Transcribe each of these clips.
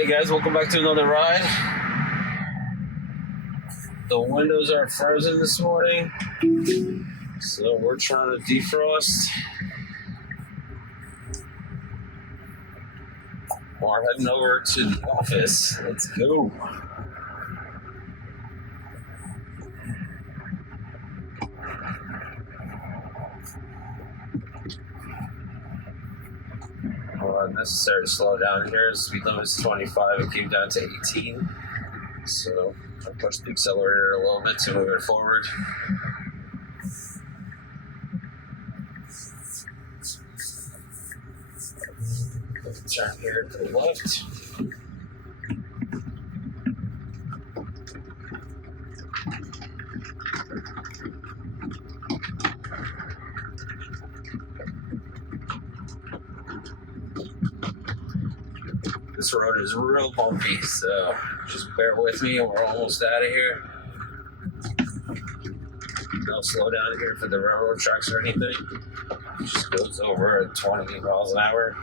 Hey guys, welcome back to another ride. The windows are frozen this morning, so we're trying to defrost. We're heading over to the office. Let's go. Necessary to slow down here. Speed limit is 25. It came down to 18. So I pushed the accelerator a little bit to move it forward. Turn here to the left. This road is real bumpy, so just bear with me and we're almost out of here. Don't slow down here for the railroad tracks or anything. It just goes over at 20 miles an hour.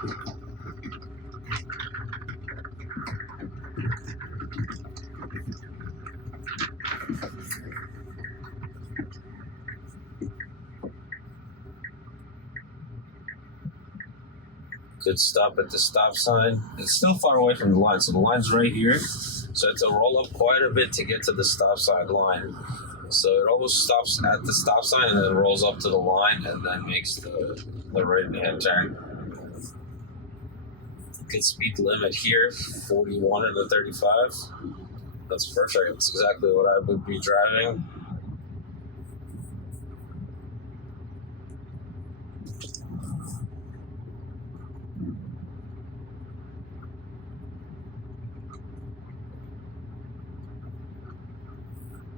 Good stop at the stop sign. It's still far away from the line, so the line's right here. So it's a roll up quite a bit to get to the stop sign line. So it almost stops at the stop sign and then rolls up to the line and then makes the right-hand turn. Good speed limit here, 41 and a 35. That's perfect. That's exactly what I would be driving.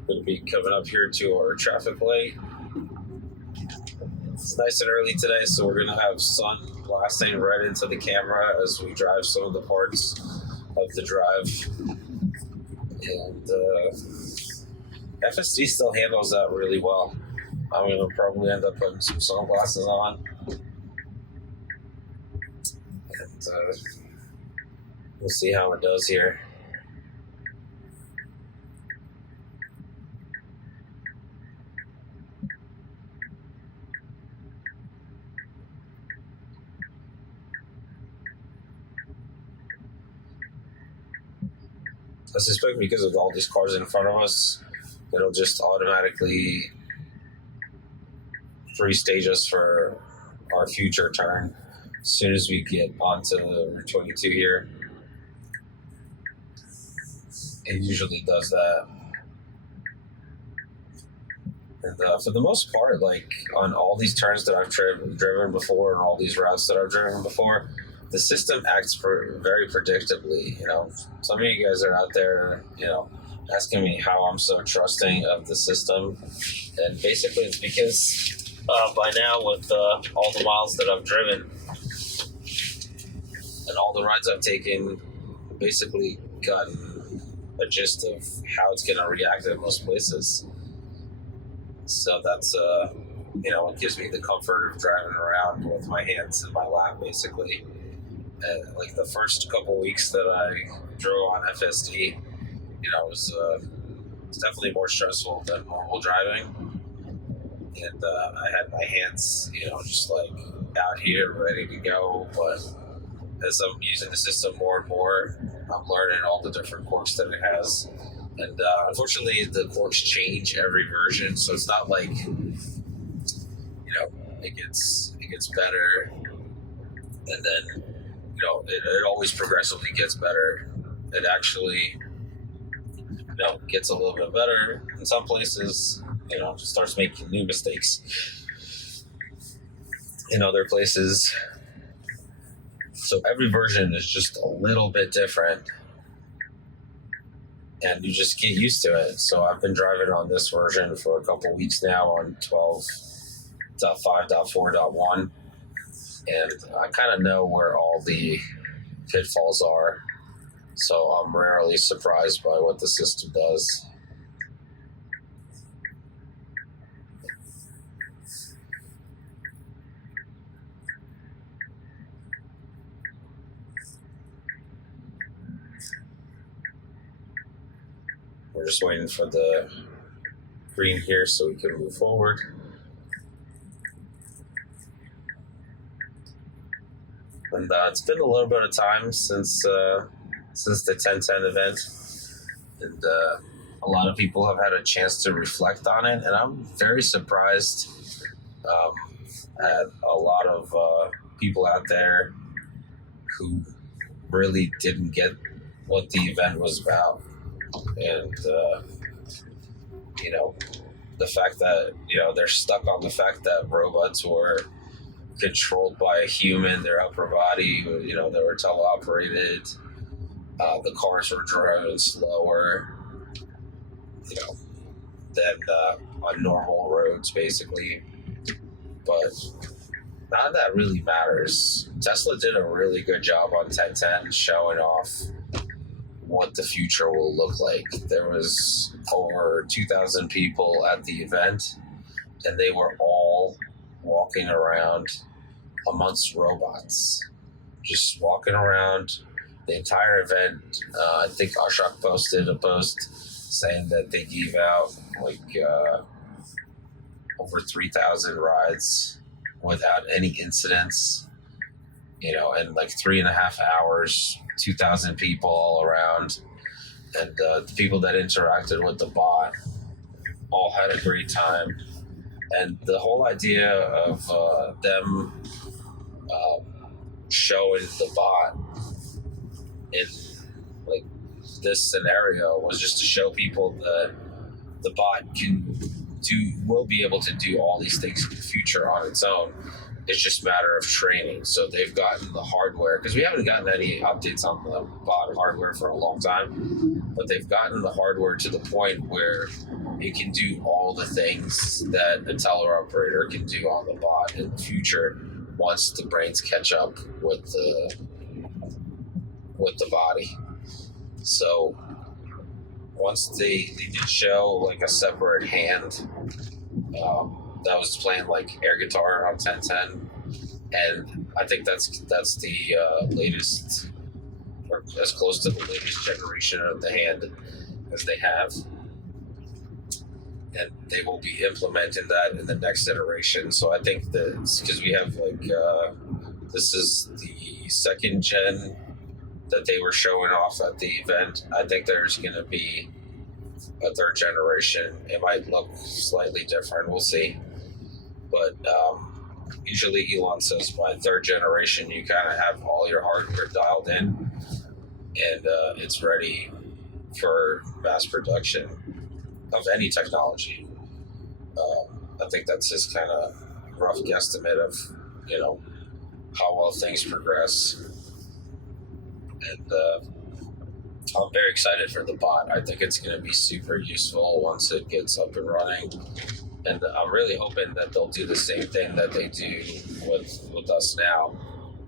Going to be coming up here to our traffic light. It's nice and early today, so we're going to have sun blasting right into the camera as we drive some of the parts of the drive. And FSD still handles that really well. I'm going to probably end up putting some sunglasses on. And we'll see how it does here. I suspect because of all these cars in front of us, it'll just automatically pre-stage us for our future turn as soon as we get onto the Route 22 here. It usually does that. And for the most part, like on all these turns that I've driven before and all these routes that I've driven before, the system acts very predictably. You know, some of you guys are out there, you know, asking me how I'm so trusting of the system, and basically it's because by now with all the miles that I've driven and all the rides I've taken, basically gotten a gist of how it's going to react in most places. So that's you know, it gives me the comfort of driving around with my hands in my lap, basically. Like the first couple weeks that I drove on FSD, you know, it was definitely more stressful than normal driving. And I had my hands, you know, just like out here ready to go. But as I'm using the system more and more, I'm learning all the different quirks that it has. And unfortunately, the quirks change every version, so it's not like, you know, it gets better, and then, you know, it always progressively gets better. It actually, you know, gets a little bit better in some places. You know, just starts making new mistakes in other places. So every version is just a little bit different, and you just get used to it. So I've been driving on this version for a couple weeks now on 12.5.4.1, and I kind of know where all the pitfalls are. So I'm rarely surprised by what the system does. We're just waiting for the green here so we can move forward. And it's been a little bit of time since the 1010 event, and a lot of people have had a chance to reflect on it, and I'm very surprised at a lot of people out there who really didn't get what the event was about. And the fact that they're stuck on the fact that robots were controlled by a human, their upper body, they were teleoperated, the cars were driven slower, than on normal roads, basically. But none of that really matters. Tesla did a really good job on 1010 showing off what the future will look like. There was over 2,000 people at the event, and they were all walking around amongst robots, just walking around the entire event. I think Ashok posted a post saying that they gave out over 3,000 rides without any incidents, in 3.5 hours, 2,000 people all around. And the people that interacted with the bot all had a great time. And the whole idea of them showing the bot in this scenario was just to show people that the bot will be able to do all these things in the future on its own. It's just a matter of training. So they've gotten the hardware, because we haven't gotten any updates on the bot hardware for a long time, but they've gotten the hardware to the point where it can do all the things that a teleoperator can do on the bot in the future once the brains catch up with the body. So once they did show a separate hand that was playing air guitar on 1010, and I think that's the latest, or as close to the latest generation of the hand as they have, and they will be implementing that in the next iteration. So I think that because we have this is the second gen that they were showing off at the event. I think there's going to be a third generation. It might look slightly different. We'll see. But usually Elon says by third generation, you kind of have all your hardware dialed in, and it's ready for mass production of any technology. I think that's his kind of rough guesstimate of, how well things progress. And I'm very excited for the bot. I think it's going to be super useful once it gets up and running. And I'm really hoping that they'll do the same thing that they do with us now,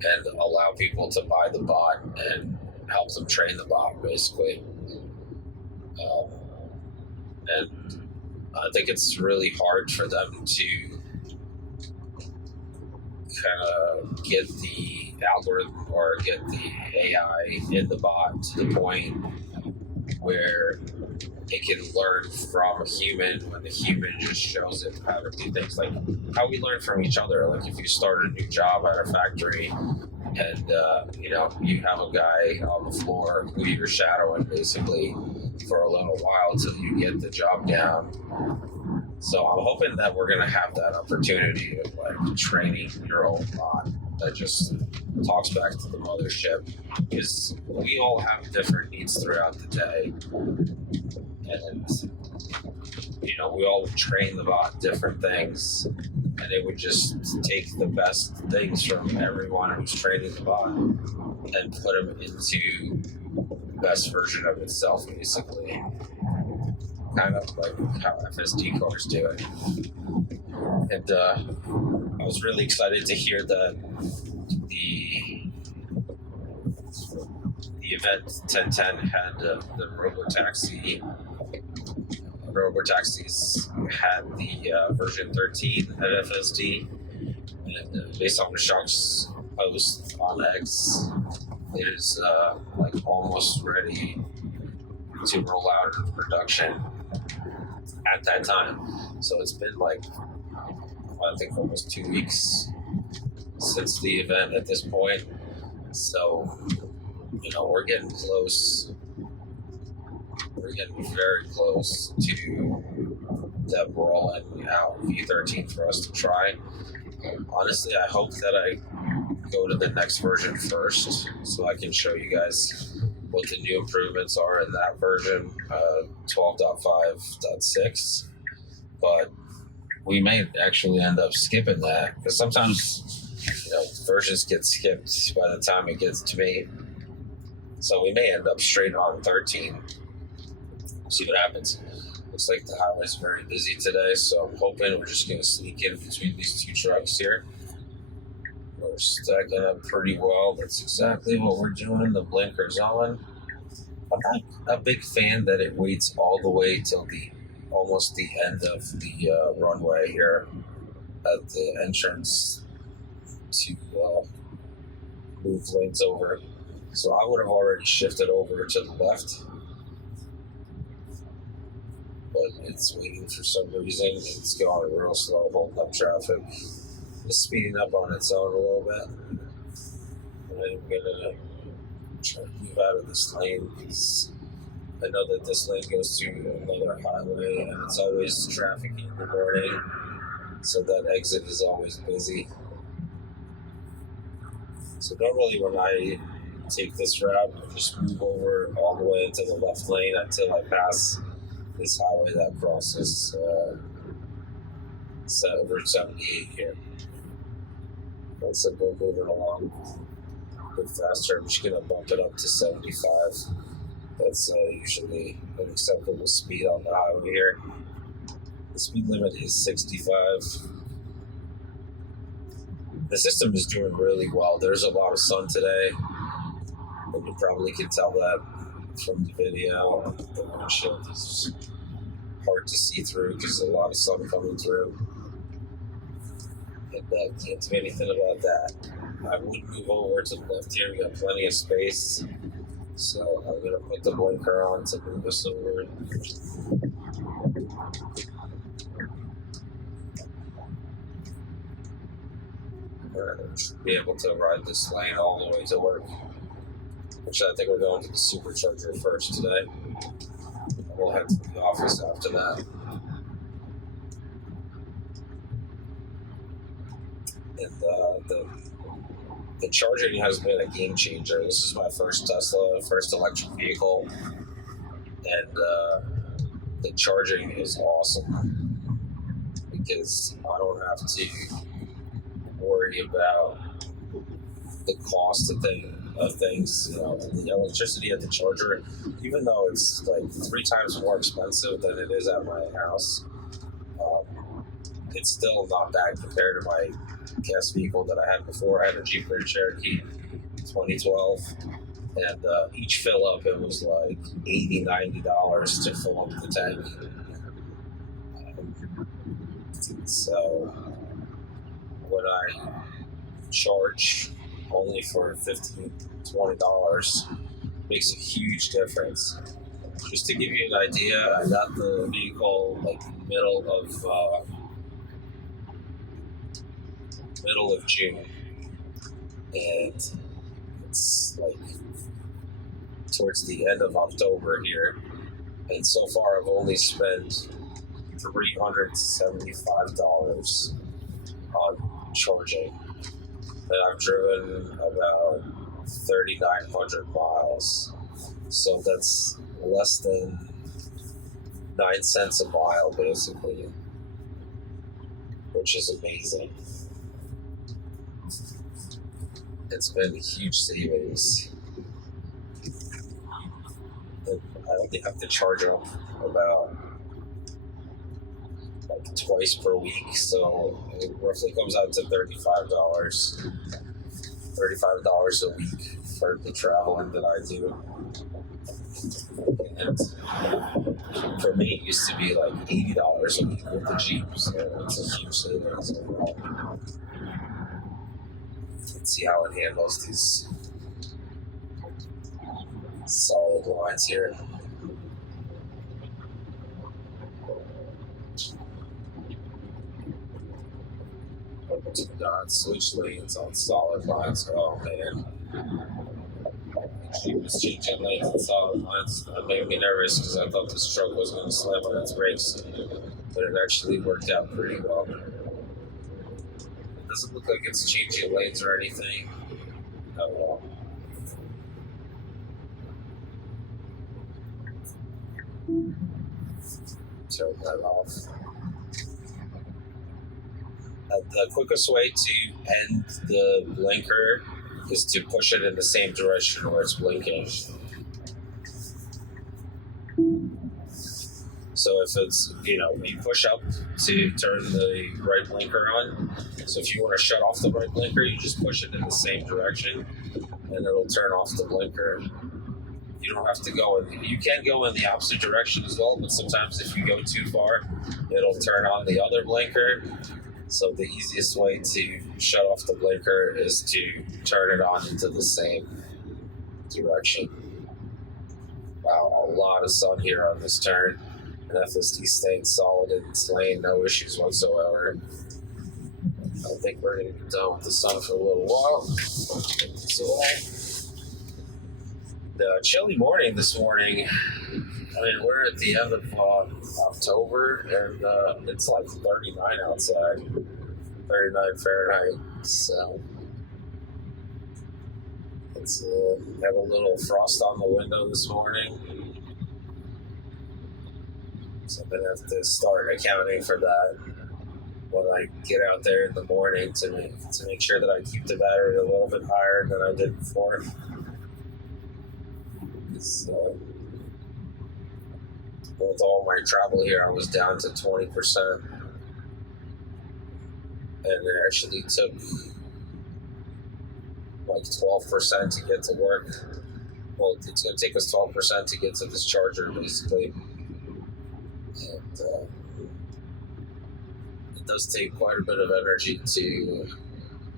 and allow people to buy the bot and help them train the bot, basically. And I think it's really hard for them to kind of get the algorithm or get the AI in the bot to the point where it can learn from a human when the human just shows it how to do things, like how we learn from each other. Like if you start a new job at a factory and you have a guy on the floor who you're shadowing basically for a little while till you get the job down. So I'm hoping that we're going to have that opportunity of training your own bot that just talks back to the mothership, because we all have different needs throughout the day, and we all train the bot different things, and it would just take the best things from everyone who's training the bot and put them into the best version of itself, basically. Kind of like how FSD cars do it. And I was really excited to hear that the event 1010 had the Robotaxis had the version 13 at FSD. And based on Ashok's post on X, it is almost ready to roll out in production at that time. So it's been like, I think, almost 2 weeks since the event at this point. So, we're getting close. We're getting very close to them rolling out V13 for us to try. Honestly, I hope that I go to the next version first so I can show you guys what the new improvements are in that version, 12.5.6. But we may actually end up skipping that because sometimes versions get skipped by the time it gets to me. So we may end up straight on 13. See what happens. Looks like the highway's very busy today, so I'm hoping we're just going to sneak in between these two trucks here. We're stacking up pretty well. That's exactly what we're doing. The blinker's on. I'm not a big fan that it waits all the way till almost the end of the runway here at the entrance to move lanes over. So I would have already shifted over to the left, but it's waiting for some reason. It's going real slow, holding up traffic. It's speeding up on its own a little bit. And I'm gonna try to move out of this lane because I know that this lane goes through another highway and it's always traffic in the morning, so that exit is always busy. So normally when I take this route, I just move over all the way into the left lane until I pass this highway that crosses Route 78 here. Once I go moving along a bit faster, I'm just going to bump it up to 75. That's usually an acceptable speed on the highway here. The speed limit is 65. The system is doing really well. There's a lot of sun today. And you probably can tell that from the video. The windshield is hard to see through because there's a lot of sun coming through. And can't do anything about that. I would move over to the left here. We got plenty of space. So I'm going to put the blinker on to move us over. We should be able to ride this lane all the way to work. Which I think we're going to the Supercharger first today. We'll head to the office after that. And the charging has been a game changer. This is my first Tesla, first electric vehicle, and the charging is awesome because I don't have to worry about the cost of things. The electricity at the charger, even though it's like 3 times more expensive than it is at my house, it's still not bad compared to my gas vehicle that I had before. I had a Jeep Grand Cherokee 2012, and each fill up it was like $80-$90 to fill up the tank. So when I charge only for $15-$20, makes a huge difference. Just to give you an idea, I got the vehicle like middle of June, and it's like towards the end of October here, and so far I've only spent $375 on charging, and I've driven about 3,900 miles, so that's less than 9 cents a mile basically, which is amazing. It's been a huge savings. And I only have to charge them about like twice per week, so it roughly comes out to $35 a week for the traveling that I do. And for me, it used to be like $80 a week with the Jeep, so it's a huge savings overall. Let's see how it handles these solid lines here. Switch lanes on solid lines. Oh man, she was changing lanes on solid lines. That made me nervous because I thought this truck was going to slam on its brakes, but it actually worked out pretty well. It doesn't look like it's changing lanes or anything. Oh well. Turn that off. The quickest way to end the blinker is to push it in the same direction where it's blinking. So if it's, you push up to turn the right blinker on. So if you want to shut off the right blinker, you just push it in the same direction and it'll turn off the blinker. You don't have to you can go in the opposite direction as well, but sometimes if you go too far, it'll turn on the other blinker. So the easiest way to shut off the blinker is to turn it on into the same direction. Wow, a lot of sun here on this turn. And FSD staying solid in its lane, no issues whatsoever. I don't think we're going to be done with the sun for a little while. So, the chilly morning this morning. I mean, we're at the end of October, and it's like 39 outside, 39 Fahrenheit. So it's had a little frost on the window this morning. So I'm gonna have to start accounting for that when I get out there in the morning to make sure that I keep the battery a little bit higher than I did before. With all my travel here, I was down to 20%, and it actually took like 12% to get to work. Well, it's going to take us 12% to get to this charger, basically. And it does take quite a bit of energy to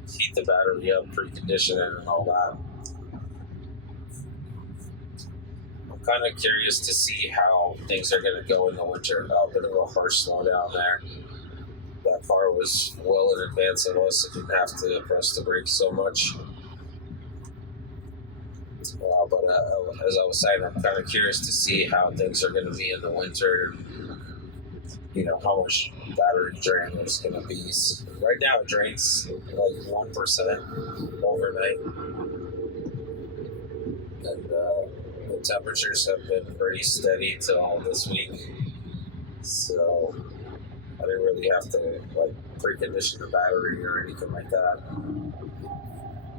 heat the battery up, precondition it, and all that. I'm kind of curious to see how things are going to go in the winter. A bit of a harsh slowdown there. That car was well in advance of us. It didn't have to press the brakes so much. But as I was saying, I'm kind of curious to see how things are going to be in the winter. How much battery drain it's going to be. Right now, it drains like 1% overnight. And the temperatures have been pretty steady till all this week. So I didn't really have to precondition the battery or anything like that.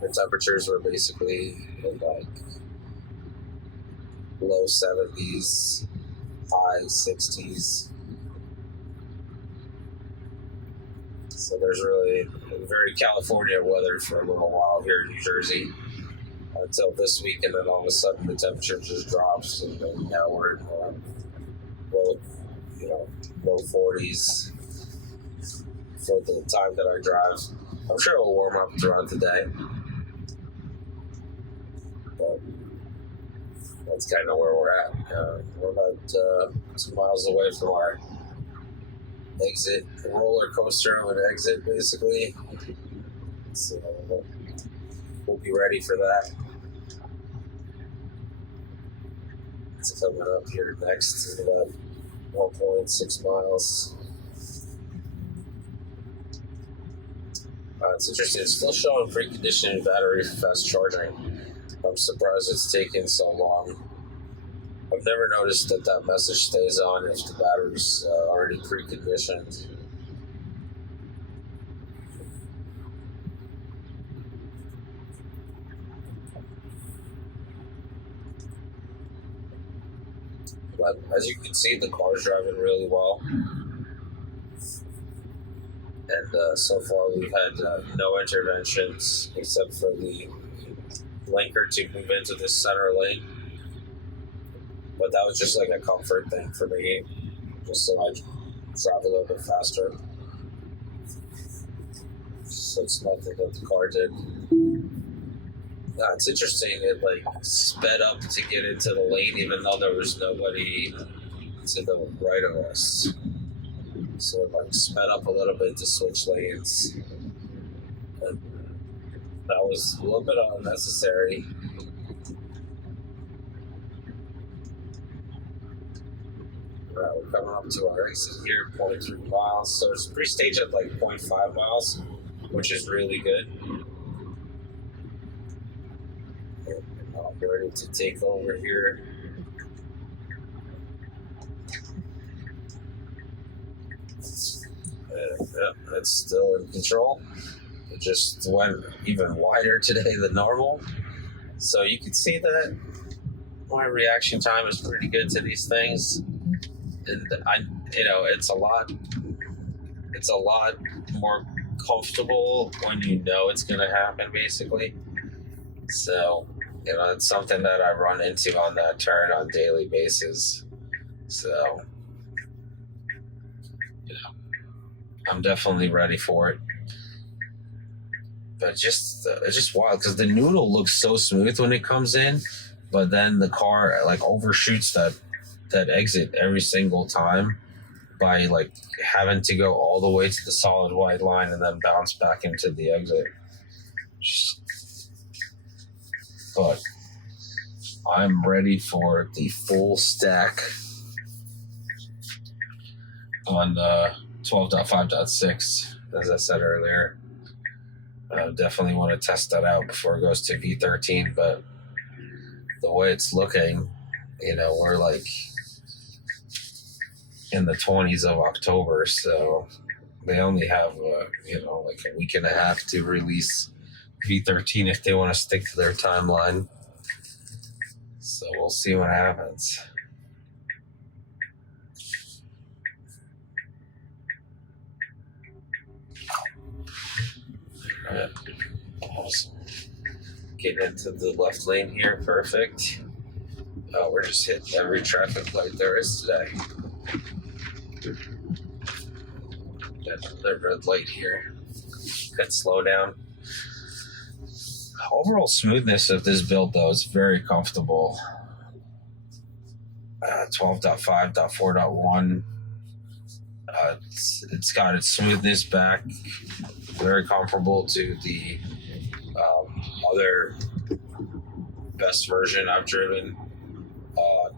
The temperatures were basically in low 70s, high 60s. So there's really very California weather for a little while here in New Jersey until this week, and then all of a sudden the temperature just drops, and then now we're in low 40s for the time that I drive. I'm sure it'll warm up throughout the day, but that's kind of where we're at. We're about 2 miles away from our exit, roller coaster of an exit, basically. So we'll be ready for that. It's coming up here next in about 1.6 miles. It's interesting. It's still showing preconditioning battery for fast charging. I'm surprised it's taking so long. I've never noticed that message stays on if the battery's already preconditioned. But as you can see, the car's driving really well. And so far we've had no interventions except for the blinker to move into this center lane. But that was just like a comfort thing for me, just so I can drive a little bit faster. So it's nothing that the car did. It's interesting, it sped up to get into the lane even though there was nobody to the right of us. So it sped up a little bit to switch lanes. That was a little bit unnecessary. We're coming up to our exit here, 0.3 miles. So it's pre-stage at like 0.5 miles, which is really good. I'm ready to take over here. Yeah, it's still in control. It just went even wider today than normal. So you can see that my reaction time is pretty good to these things. And it's a lot more comfortable when you know it's going to happen, basically. So, it's something that I run into on that turn on a daily basis. So, I'm definitely ready for it. But it's just wild because the noodle looks so smooth when it comes in, but then the car like overshoots that exit every single time by like having to go all the way to the solid white line and then bounce back into the exit. But I'm ready for the full stack on 12.5.6, as I said earlier. I definitely want to test that out before it goes to V13, but the way it's looking, we're like in the 20s of October, so they only have like a week and a half to release V13 if they want to stick to their timeline. So we'll see what happens. Right. Awesome. Getting into the left lane here, perfect. We're just hitting every traffic light there is today. Got another red light here. Could slow down. Overall smoothness of this build, though, is very comfortable. 12.5.4.1. It's got its smoothness back. Very comparable to the other best version I've driven.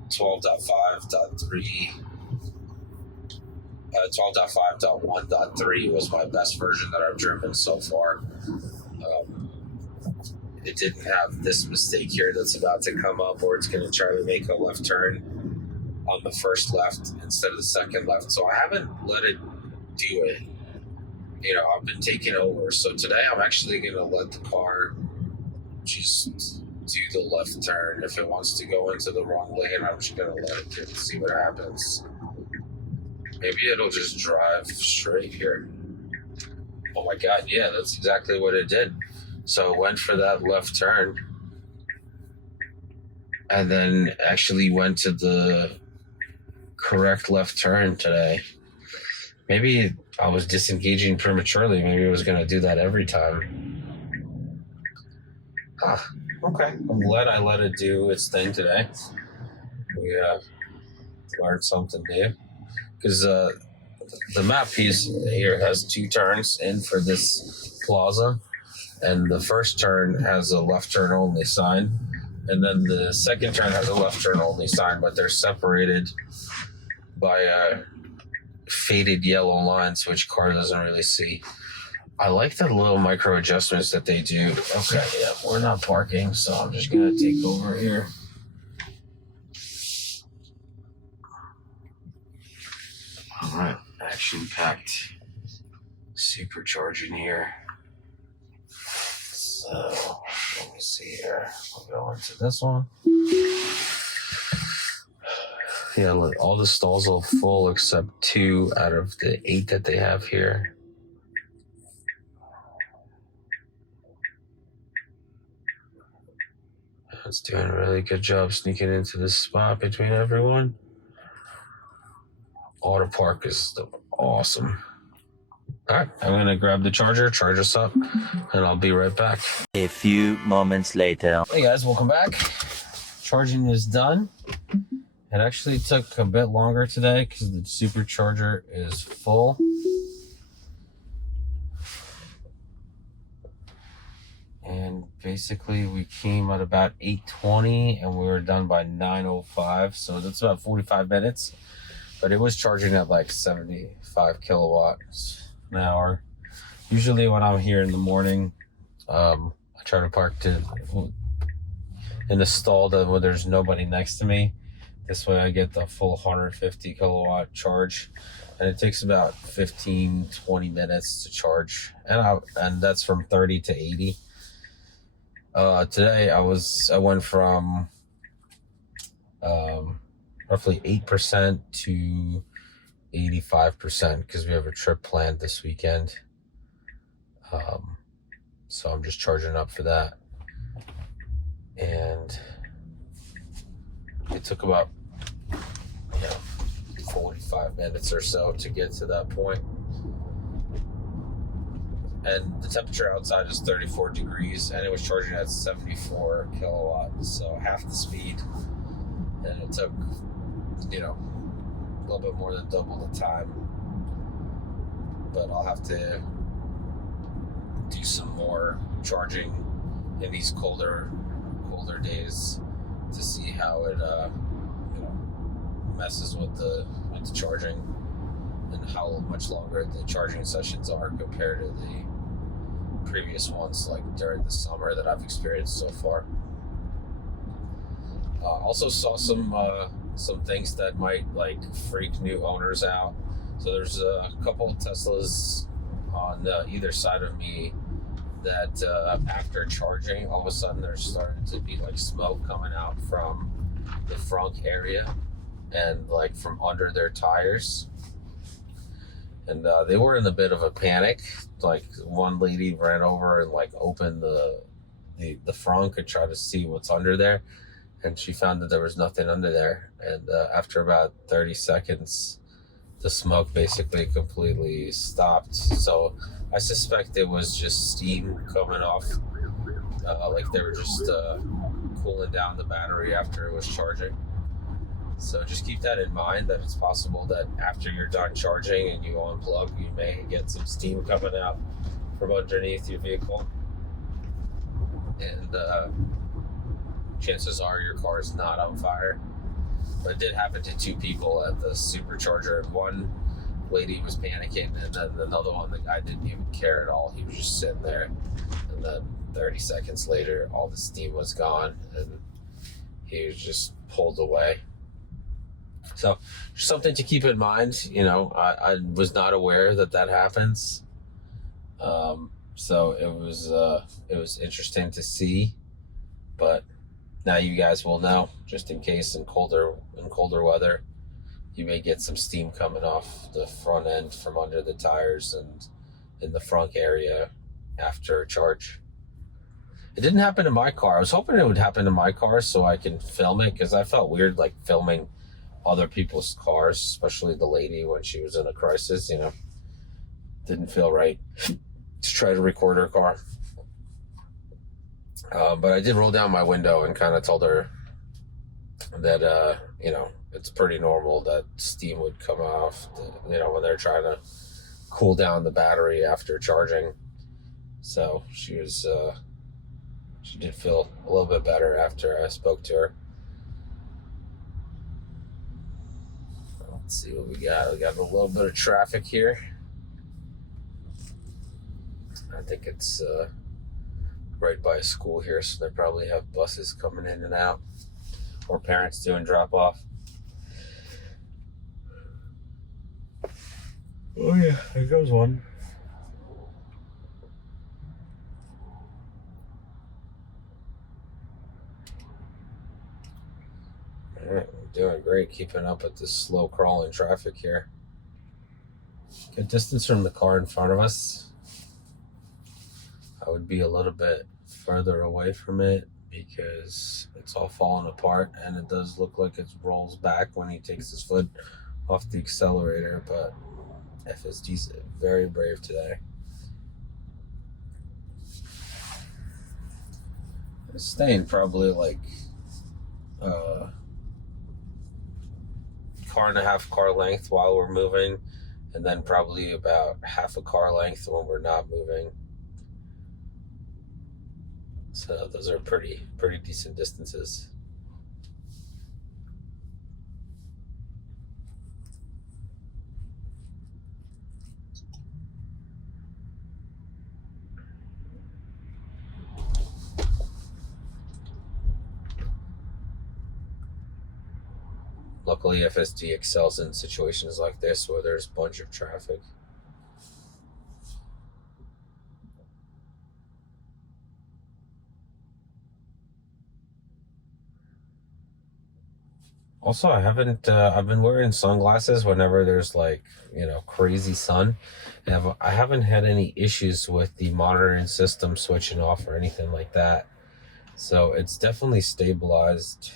12.5.3. 12.5.1.3 was my best version that I've driven so far. It didn't have this mistake here that's about to come up where it's going to try to make a left turn on the first left instead of the second left. So I haven't let it do it. I've been taking over. So today I'm actually going to let the car just do the left turn. If it wants to go into the wrong lane, I'm just going to let it do it and see what happens. Maybe it'll just drive straight here. Oh my God, yeah, that's exactly what it did. So it went for that left turn and then actually went to the correct left turn today. Maybe I was disengaging prematurely. Maybe it was going to do that every time. Okay. I'm glad I let it do its thing today. We learned something new. Because the map piece here has two turns in for this plaza. And the first turn has a left turn only sign. And then the second turn has a left turn only sign, but they're separated by faded yellow lines, which car doesn't really see. I like the little micro adjustments that they do. Okay, yeah, we're not parking, so I'm just going to take over here. All right, action-packed supercharging here. So, let me see here. We'll go into this one. Yeah, look, all the stalls are full except 2 out of the 8 that they have here. It's doing a really good job sneaking into this spot between everyone. Auto park is awesome. All right, I'm going to grab the charger, charge us up, and I'll be right back. A few moments later. Hey guys, welcome back. Charging is done. It actually took a bit longer today because the supercharger is full. And basically we came at about 8:20 and we were done by 9:05, so that's about 45 minutes. But it was charging at like 75 kilowatts an hour. Usually when I'm here in the morning, I try to park in a stall where there's nobody next to me. This way I get the full 150 kilowatt charge, and it takes about 15-20 minutes to charge, and that's from 30 to 80. Today I went from roughly 8% to 85% because we have a trip planned this weekend. So I'm just charging up for that. And it took about 45 minutes or so to get to that point. And the temperature outside is 34 degrees, and it was charging at 74 kilowatts, so half the speed. And it took, a little bit more than double the time. But I'll have to do some more charging in these colder days to see how it messes with the charging, and how much longer the charging sessions are compared to the previous ones, like during the summer that I've experienced so far. Also saw some things that might like freak new owners out. So there's a couple of Teslas on either side of me that after charging, all of a sudden there's starting to be like smoke coming out from the front area and like from under their tires. And they were in a bit of a panic. Like one lady ran over and like opened the front and tried to see what's under there, and she found that there was nothing under there. And after about 30 seconds, the smoke basically completely stopped. So I suspect it was just steam coming off, like they were just cooling down the battery after it was charging. So just keep that in mind, that it's possible that after you're done charging and you unplug, you may get some steam coming out from underneath your vehicle. And chances are your car is not on fire. But it did happen to two people at the Supercharger. One lady was panicking, and then another one, the guy didn't even care at all. He was just sitting there. And then 30 seconds later, all the steam was gone, and he was just pulled away. So something to keep in mind. I was not aware that happens. So it was interesting to see, but now you guys will know, just in case in colder weather, you may get some steam coming off the front end from under the tires and in the front area after a charge. It didn't happen in my car. I was hoping it would happen in my car so I can film it, because I felt weird like filming other people's cars, especially the lady when she was in a crisis. Didn't feel right to try to record her car. But I did roll down my window and kind of told her that, it's pretty normal that steam would come off, when they're trying to cool down the battery after charging. So she did feel a little bit better after I spoke to her. Let's see what we got. We got a little bit of traffic here. I think it's right by a school here, so they probably have buses coming in and out, or parents doing drop off. Oh yeah, there goes one. All right, we're doing great, keeping up with this slow crawling traffic here. Good distance from the car in front of us. I would be a little bit further away from it because it's all falling apart, and it does look like it rolls back when he takes his foot off the accelerator, but FSD's very brave today. It's staying probably like car and a half car length while we're moving, and then probably about half a car length when we're not moving. So those are pretty decent distances. Luckily, FSD excels in situations like this where there's a bunch of traffic. Also, I haven't. I've been wearing sunglasses whenever there's like crazy sun. And I haven't had any issues with the monitoring system switching off or anything like that. So it's definitely stabilized.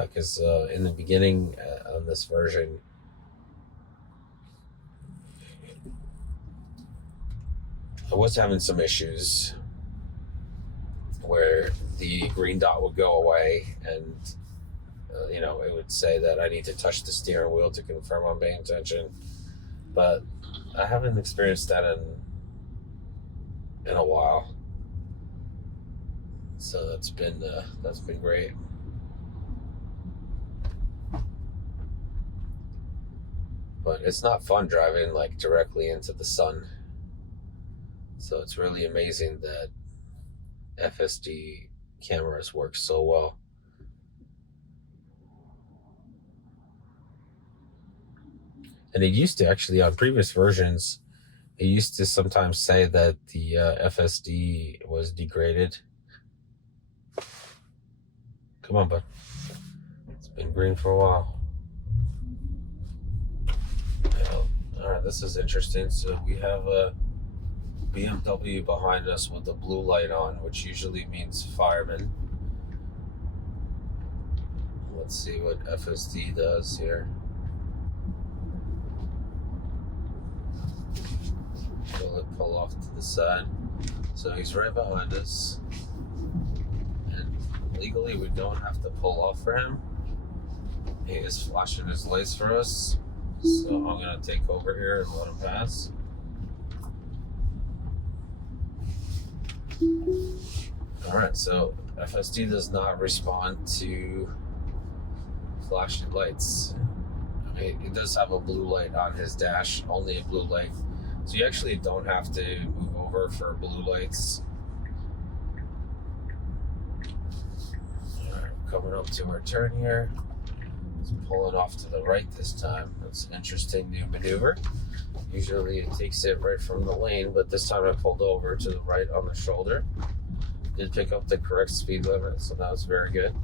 Because in the beginning on this version, I was having some issues where the green dot would go away and it would say that I need to touch the steering wheel to confirm I'm paying attention. But I haven't experienced that in a while. So that's been great. But it's not fun driving like directly into the sun. So it's really amazing that FSD cameras work so well. And it used to actually, on previous versions, it used to sometimes say that the FSD was degraded. Come on, bud. It's been green for a while. All right, this is interesting. So we have a BMW behind us with the blue light on, which usually means fireman. Let's see what FSD does here. We'll pull off to the side. So he's right behind us. And legally, we don't have to pull off for him. He is flashing his lights for us. So I'm going to take over here and let him pass. Alright, so FSD does not respond to flashing lights. I mean, it does have a blue light on his dash, only a blue light. So you actually don't have to move over for blue lights. Alright, coming up to our turn here. Let's pull it off to the right this time. That's an interesting new maneuver. Usually it takes it right from the lane, but this time I pulled over to the right on the shoulder. Did pick up the correct speed limit, so that was very good.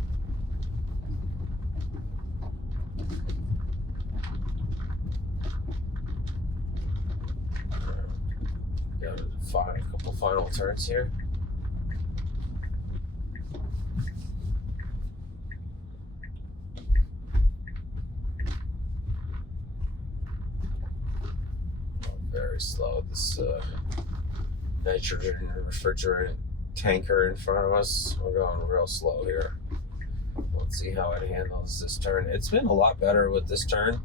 Got a couple final turns here. Very slow. This nitrogen refrigerant tanker in front of us. We're going real slow here. Let's see how it handles this turn. It's been a lot better with this turn.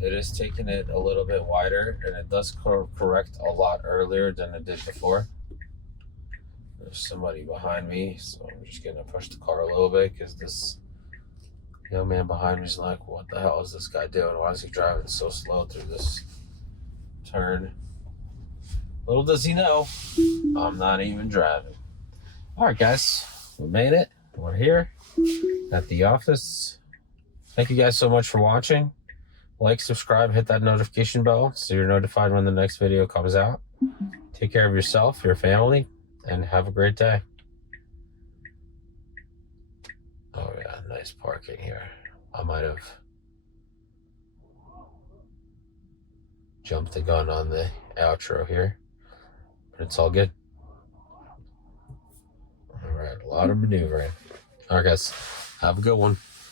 It is taking it a little bit wider, and it does correct a lot earlier than it did before. There's somebody behind me, so I'm just gonna push the car a little bit because this young man behind me is like, what the hell is this guy doing? Why is he driving so slow through this turn? Little does he know, I'm not even driving. All right, guys, we made it. We're here at the office. Thank you guys so much for watching. Like, subscribe, hit that notification bell so you're notified when the next video comes out. Take care of yourself, your family, and have a great day. Oh yeah, nice parking here. I might have jumped the gun on the outro here, but it's all good. All right, a lot of maneuvering. All right, guys, have a good one.